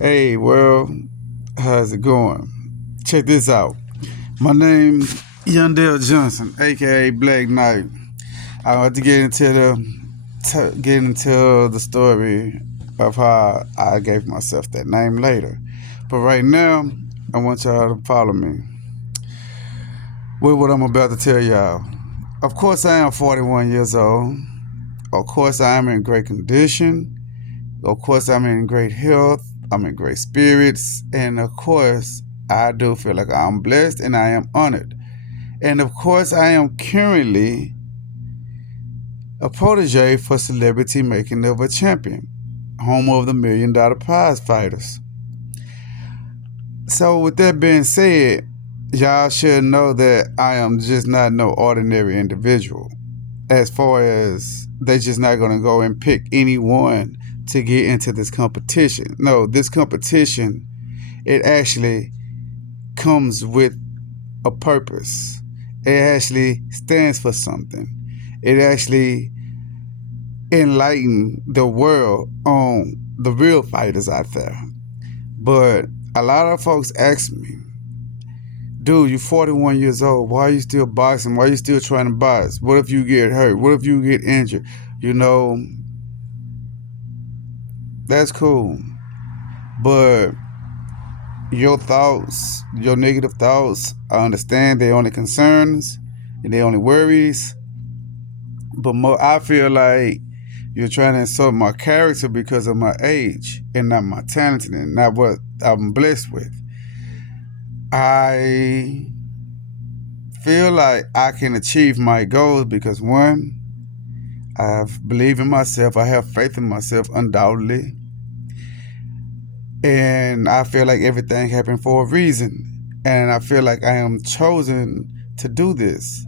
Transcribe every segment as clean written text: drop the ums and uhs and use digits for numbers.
Hey, world, how's it going? Check this out. My name's Yondell Johnson, aka Blackknight. I want to get into the story of how I gave myself that name later. But right now, I want y'all to follow me with what I'm about to tell y'all. Of course, I am 41 years old. Of course, I am in great condition. Of course, I'm in great health. I'm in great spirits. And of course, I do feel like I'm blessed and I am honored. And of course, I am currently a protege for Celebrity Making of a Champion, home of the $1 million prize fighters. So, with that being said, y'all should know that I am just not no ordinary individual. As far as they just not gonna go and pick anyone to get into this competition. No, this competition, it actually comes with a purpose. It actually stands for something. It actually enlighten the world on the real fighters out there. But a lot of folks ask me, dude, you're 41 years old. Why are you still boxing? Why are you still trying to box? What if you get hurt? What if you get injured? You know, that's cool. But your thoughts, your negative thoughts, I understand they're only concerns and they only worries. But more, I feel like you're trying to insult my character because of my age and not my talent and not what I'm blessed with. I feel like I can achieve my goals because one, I believe in myself. I have faith in myself, undoubtedly. And I feel like everything happened for a reason. And I feel like I am chosen to do this.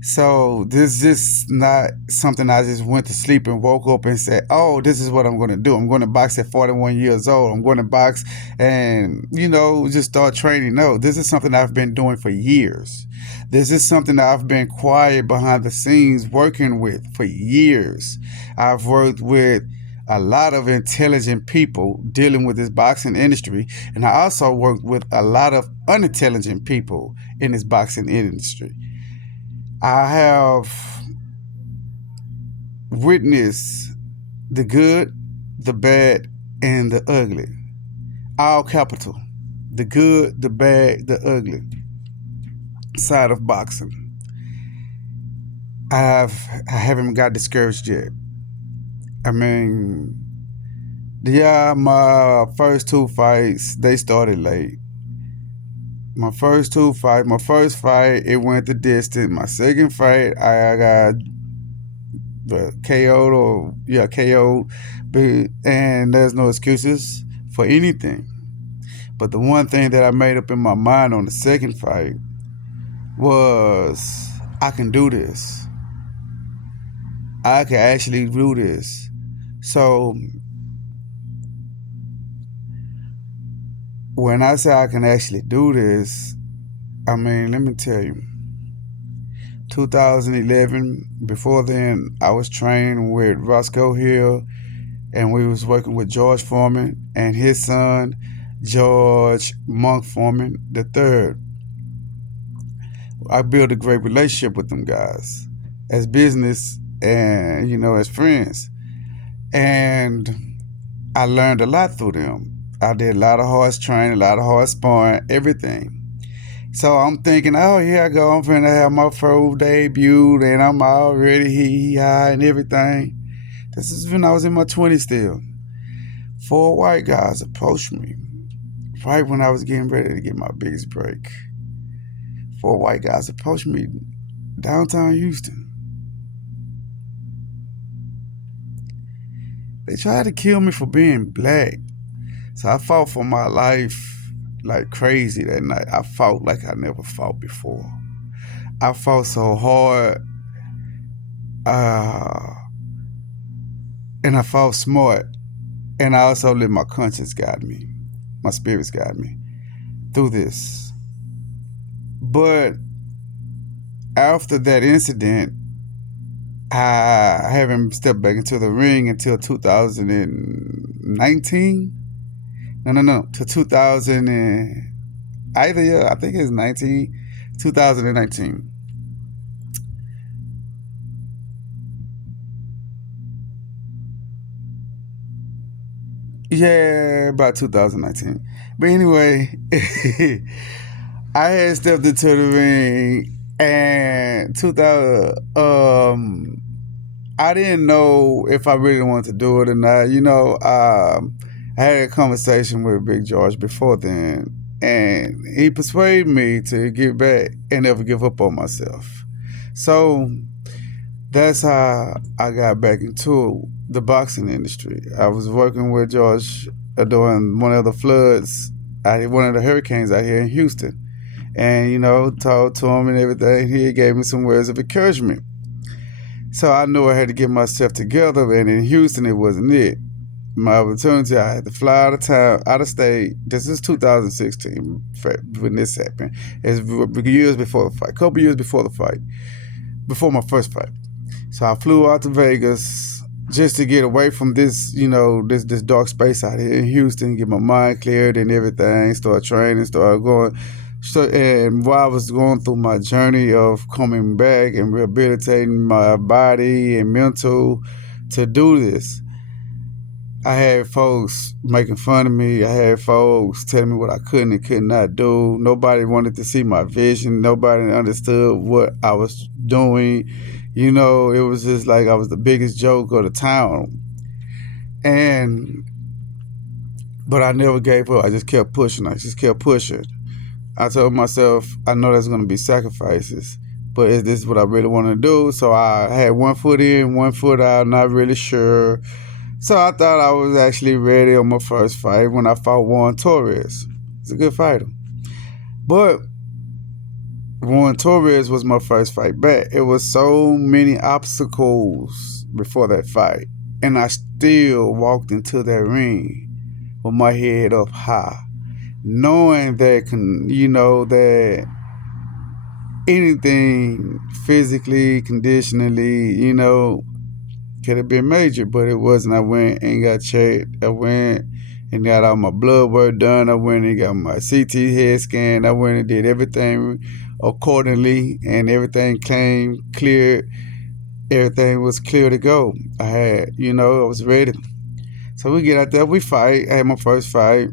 So this is not something I just went to sleep and woke up and said, "Oh, this is what I'm going to do. I'm going to box at 41 years old. I'm going to box and just start training." No, this is something I've been doing for years. This is something that I've been quiet behind the scenes working with for years. I've worked with a lot of intelligent people dealing with this boxing industry, and I also worked with a lot of unintelligent people in this boxing industry. I have witnessed the good, the bad, and the ugly. All capital. The good, the bad, the ugly side of boxing. I haven't got discouraged yet. I mean, yeah, my first two fights, they started late. My first fight, it went the distance. My second fight, I got KO'd or KO'd, and there's no excuses for anything. But the one thing that I made up in my mind on the second fight was I can do this. I can actually do this. So when I say I can actually do this, I mean, let me tell you, 2011, before then, I was trained with Roscoe Hill, and we was working with George Foreman and his son, George Monk Foreman the third. I built a great relationship with them guys as business and, as friends. And I learned a lot through them. I did a lot of horse training, a lot of horse sparring, everything. So I'm thinking, oh, here I go. I'm finna have my first debut, and I'm already high and everything. This is when I was in my 20s still. Four white guys approached me right when I was getting ready to get my biggest break. Four white guys approached me downtown Houston. They tried to kill me for being black. So I fought for my life like crazy that night. I fought like I never fought before. I fought so hard, uh, and I fought smart. And I also let my conscience guide me. My spirits guide me through this. But after that incident, I haven't stepped back into the ring until 2019. No, to 2000 and either year. I think it's 2019. Yeah, about 2019. But anyway, I had stepped into the ring and 2000. I didn't know if I really wanted to do it or not. I had a conversation with Big George before then, and he persuaded me to get back and never give up on myself. So that's how I got back into the boxing industry. I was working with George during one of the floods, one of the hurricanes out here in Houston, and talked to him and everything. He gave me some words of encouragement. So I knew I had to get myself together, and in Houston, it wasn't it. My opportunity, I had to fly out of town, out of state. This is 2016 when this happened. It's years before the fight, a couple years before the fight, before my first fight. So I flew out to Vegas just to get away from this, this dark space out here in Houston, get my mind cleared and everything, start training, start going. So, and while I was going through my journey of coming back and rehabilitating my body and mental to do this, I had folks making fun of me. I had folks telling me what I could and could not do. Nobody wanted to see my vision. Nobody understood what I was doing. It was just like I was the biggest joke of the town. But I never gave up. I just kept pushing. I just kept pushing. I told myself, I know there's going to be sacrifices, but is this what I really want to do? So I had one foot in, one foot out, not really sure. So I thought I was actually ready on my first fight when I fought Juan Torres. He's a good fighter. But Juan Torres was my first fight back. It was so many obstacles before that fight. And I still walked into that ring with my head up high, knowing that, that anything physically, conditionally, could have been major, but it wasn't. I went and got checked. I went and got all my blood work done. I went and got my CT head scan. I went and did everything accordingly, and everything came clear. Everything was clear to go. I was ready. So we get out there, we fight. I had my first fight.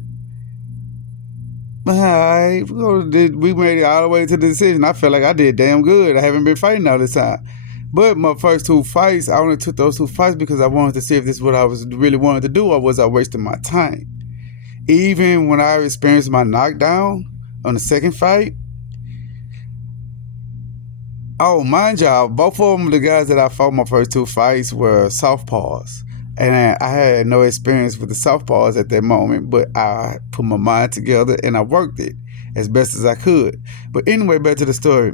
All right, we made it all the way to the decision. I felt like I did damn good. I haven't been fighting all this time. But my first two fights, I only took those two fights because I wanted to see if this is what I was really wanted to do, or was I wasting my time. Even when I experienced my knockdown on the second fight, mind y'all, both of them, the guys that I fought my first two fights were southpaws. And I had no experience with the southpaws at that moment, but I put my mind together and I worked it as best as I could. But anyway, back to the story.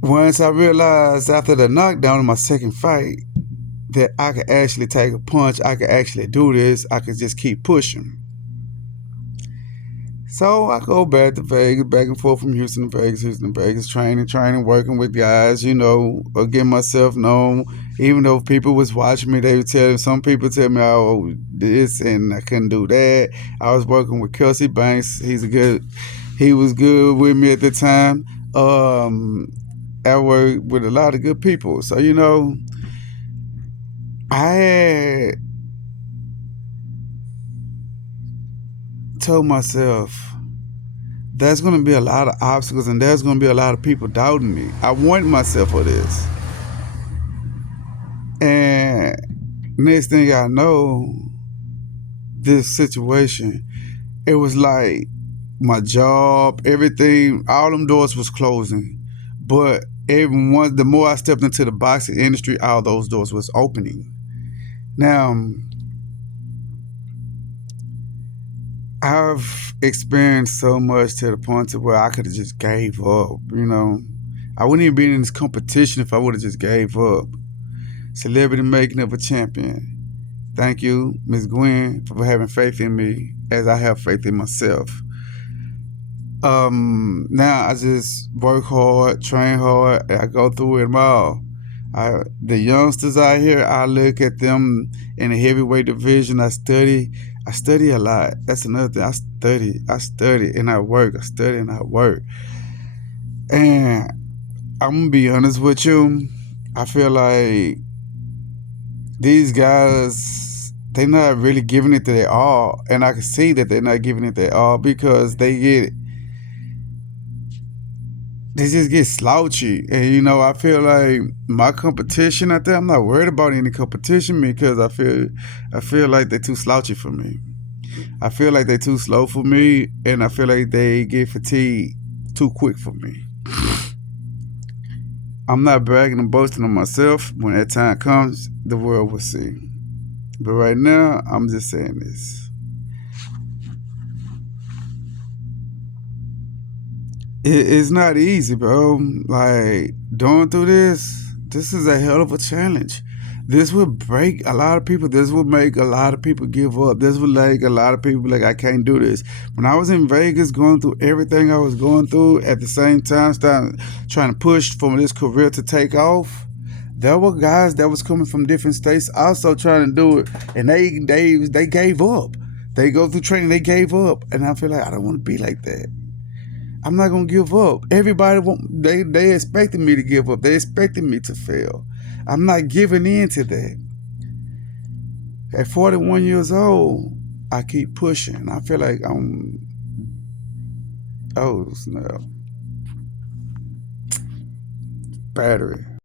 Once I realized after the knockdown in my second fight that I could actually take a punch, I could actually do this, I could just keep pushing. So I go back to Vegas, back and forth from Houston to Vegas, training, working with guys, getting myself known. Even though people was watching me, they would some people tell me, oh, this, and I couldn't do that. I was working with Kelsey Banks. He was good with me at the time. I worked with a lot of good people. So, I had told myself there's going to be a lot of obstacles and there's going to be a lot of people doubting me. I want myself for this. And next thing I know, this situation, it was like my job, everything, all them doors was closing. But the more I stepped into the boxing industry, all those doors was opening. Now, I've experienced so much to the point to where I could have just gave up, I wouldn't even be in this competition if I would have just gave up. Celebrity making of a champion. Thank you, Ms. Gwen, for having faith in me as I have faith in myself. Now I just work hard, train hard, and I go through it all. The youngsters out here, I look at them in the heavyweight division. I study. I study a lot. That's another thing. I study, and I work. I study and I work. And I'm gonna be honest with you. I feel like these guys, they're not really giving it their all, and I can see that they're not giving it their all because they just get slouchy. And I feel like my competition out there, I'm not worried about any competition because I feel like they're too slouchy for me. I feel like they're too slow for me, and I feel like they get fatigued too quick for me. I'm not bragging and boasting on myself. When that time comes, the world will see. But right now, I'm just saying this. It's not easy, bro. Like, going through this is a hell of a challenge. This will break a lot of people. This will make a lot of people give up. This will make a lot of people like, I can't do this. When I was in Vegas going through everything I was going through at the same time, trying to push for this career to take off, there were guys that was coming from different states also trying to do it, and they gave up. They go through training, they gave up, and I feel like I don't want to be like that. I'm not gonna give up. Everybody they expected me to give up. They expected me to fail. I'm not giving in to that. At 41 years old, I keep pushing. I feel like oh snap, battery.